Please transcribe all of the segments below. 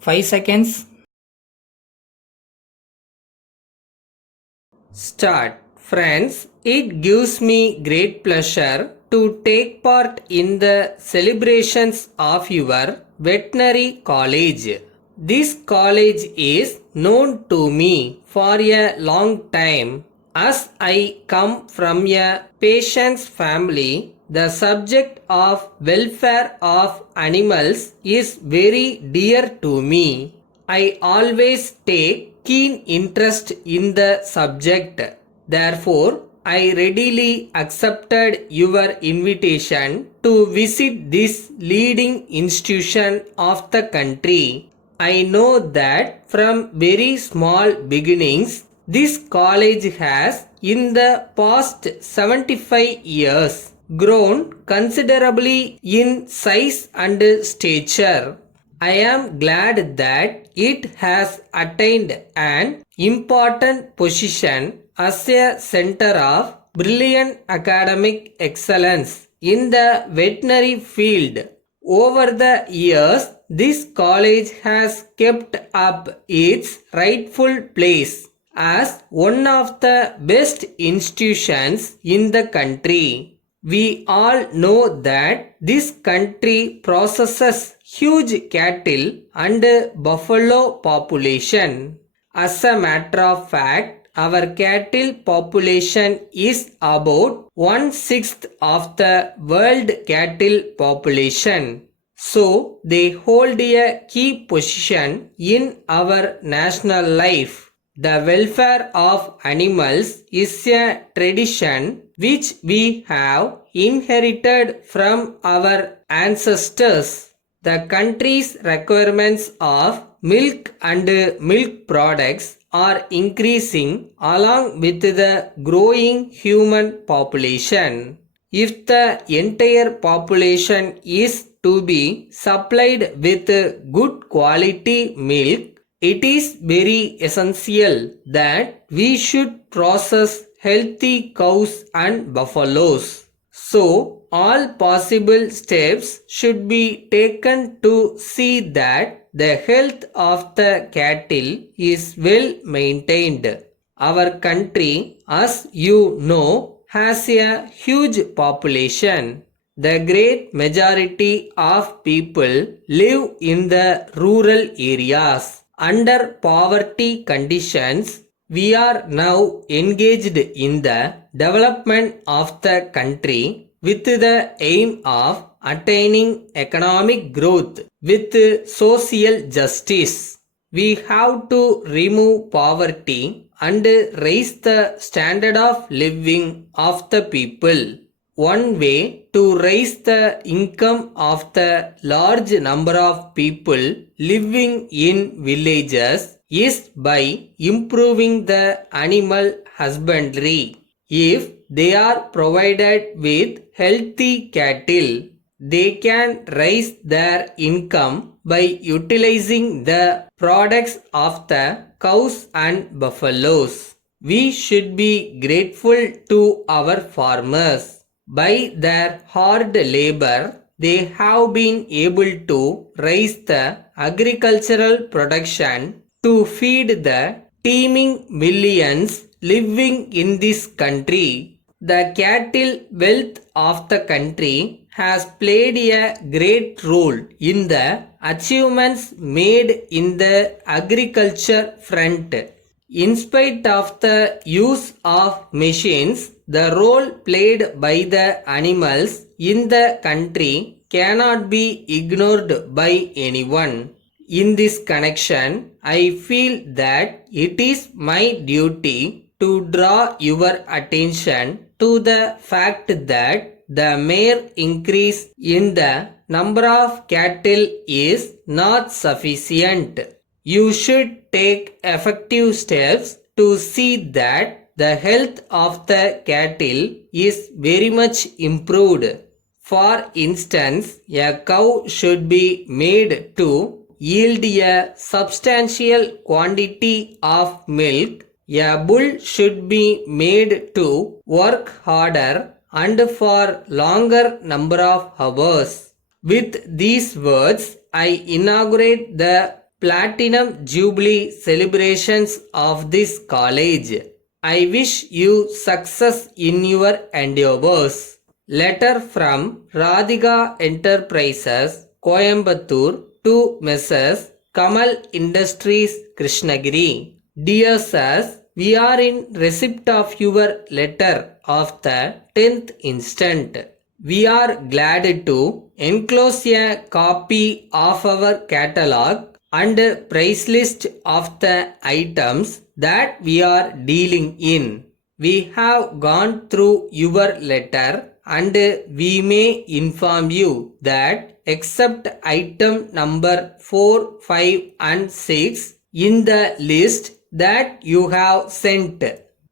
5 seconds. Start. Friends, it gives me great pleasure to take part in the celebrations of your veterinary college. This college is known to me for a long time. As I come from a patient's family, the subject of welfare of animals is very dear to me. I always take keen interest in the subject. Therefore, I readily accepted your invitation to visit this leading institution of the country. I know that from very small beginnings, this college has, in the past 75 years, grown considerably in size and stature. I am glad that it has attained an important position as a center of brilliant academic excellence in the veterinary field. Over the years, this college has kept up its rightful place as one of the best institutions in the country. We all know that this country possesses huge cattle and buffalo population. As a matter of fact, our cattle population is about 1/6 of the world cattle population. So they hold a key position in our national life. The welfare of animals is a tradition which we have inherited from our ancestors. The country's requirements of milk and milk products are increasing along with the growing human population. If the entire population is to be supplied with good quality milk, it is very essential that we should process healthy cows and buffaloes. So, all possible steps should be taken to see that the health of the cattle is well maintained. Our country, as you know, has a huge population. The great majority of people live in the rural areas. Under poverty conditions, we are now engaged in the development of the country with the aim of attaining economic growth with social justice. We have to remove poverty and raise the standard of living of the people. One way to raise the income of the large number of people living in villages is by improving the animal husbandry. If they are provided with healthy cattle, they can raise their income by utilizing the products of the cows and buffaloes. We should be grateful to our farmers. By their hard labor, they have been able to raise the agricultural production to feed the teeming millions living in this country. The cattle wealth of the country has played a great role in the achievements made in the agriculture front. In spite of the use of machines, the role played by the animals in the country cannot be ignored by anyone. In this connection, I feel that it is my duty to draw your attention to the fact that the mere increase in the number of cattle is not sufficient. You should take effective steps to see that the health of the cattle is very much improved. For instance, a cow should be made to yield a substantial quantity of milk. A bull should be made to work harder and for longer number of hours. With these words, I inaugurate the platinum jubilee celebrations of this college. I wish you success in your endeavors. Letter from Radhika Enterprises, Coimbatore to Messrs. Kamal Industries, Krishnagiri. Dear sirs, we are in receipt of your letter of the 10th instant. We are glad to enclose a copy of our catalog and price list of the items that we are dealing in. We have gone through your letter and we may inform you that except item number 4, 5 and 6 in the list that you have sent,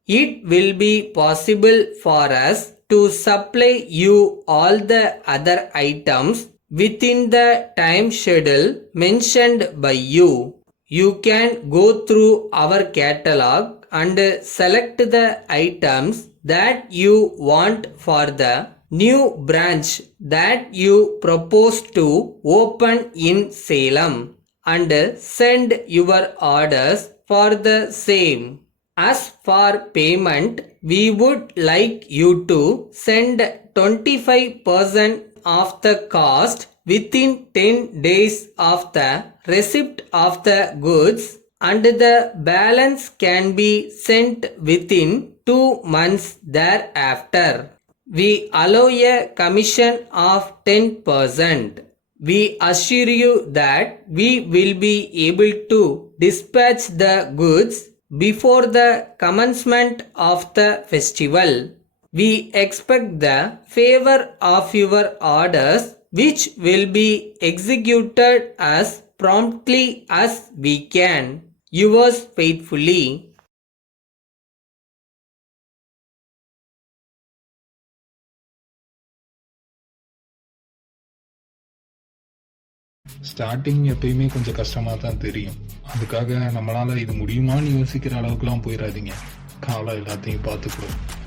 it will be possible for us to supply you all the other items within the time schedule mentioned by you. You can go through our catalog and select the items that you want for the new branch that you propose to open in Salem and send your orders for the same. As for payment, we would like you to send 25% of the cost within 10 days of the receipt of the goods, and the balance can be sent within 2 months thereafter. We allow a commission of 10%. We assure you that we will be able to dispatch the goods before the commencement of the festival. We expect the favor of your orders, which will be executed as promptly as we can. Yours faithfully. Starting எப்பயுமே கொஞ்சம் கஷ்டமாக தான் தெரியும். அதுக்காக நம்மளால் இது முடியுமான்னு யோசிக்கிற அளவுக்குலாம் போயிடாதீங்க. காலம் எல்லாத்தையும் பார்த்துக்கிறோம்.